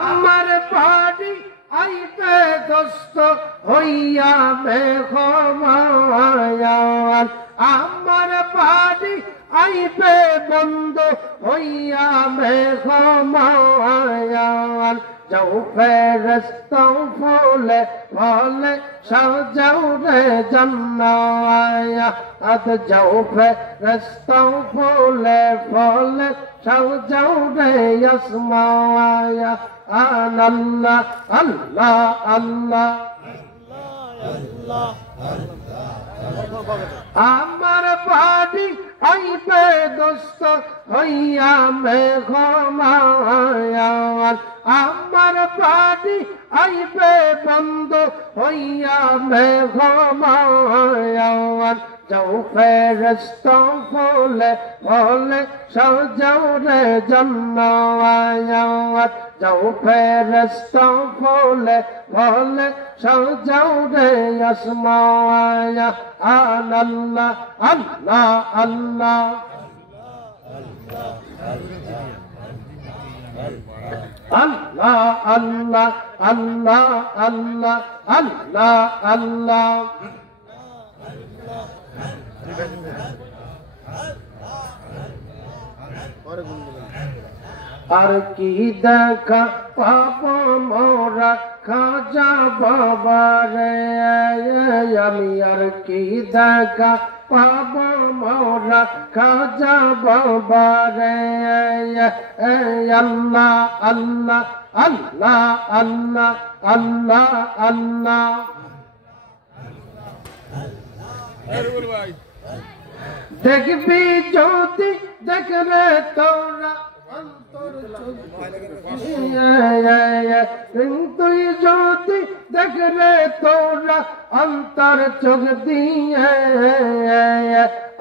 আমার বাড়ি আইবে দোস্ত হইয়া মেঘমায়াল, আমার বাড়ি আইবে বন্ধু হইয়া মেঘমায়াল। যাও ফেরেশতা ফুলে ফলে সাজাও রে জান্নাত, যাও ফেরেশতা ফুলে ফলে সাজাও রে আসমায়া। আল্লাহ আল্লাহ আল্লাহ আমার বাড়ি আইবে দোস্ত হইয়া মেঘমায়াল, আমার বাড়ি আইবে বন্ধু হইয়া মেঘমায়াল। যাও ফেরেশতা ফুলে ফলে সাজাও রে জান্নাত, যাও ফেরেশতা ফুলে ফলে সাজাও রে আসমায়া। আল্লাহ আল্লাহ আল্লাহ আল্লাহ আল্লাহ আল্লাহ আল্লাহ আল্লাহ আল্লাহ। আর কি দেখা পাব মোরা খাজা বাবারে, আমি আর কি দেখা পাব মোরা খাজা বাবারে। আল্লাহ আল্লাহ আল্লাহ আল্লাহ আল্লাহ আল্লাহ। দেখবি যদি দেখলে তোরা তুই যদি দেখলে তোরা অন্তর চোখ দিয়ে,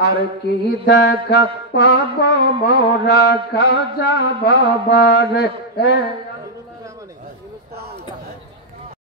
আর কি দেখা পাব মোরা খাজা বাবারে।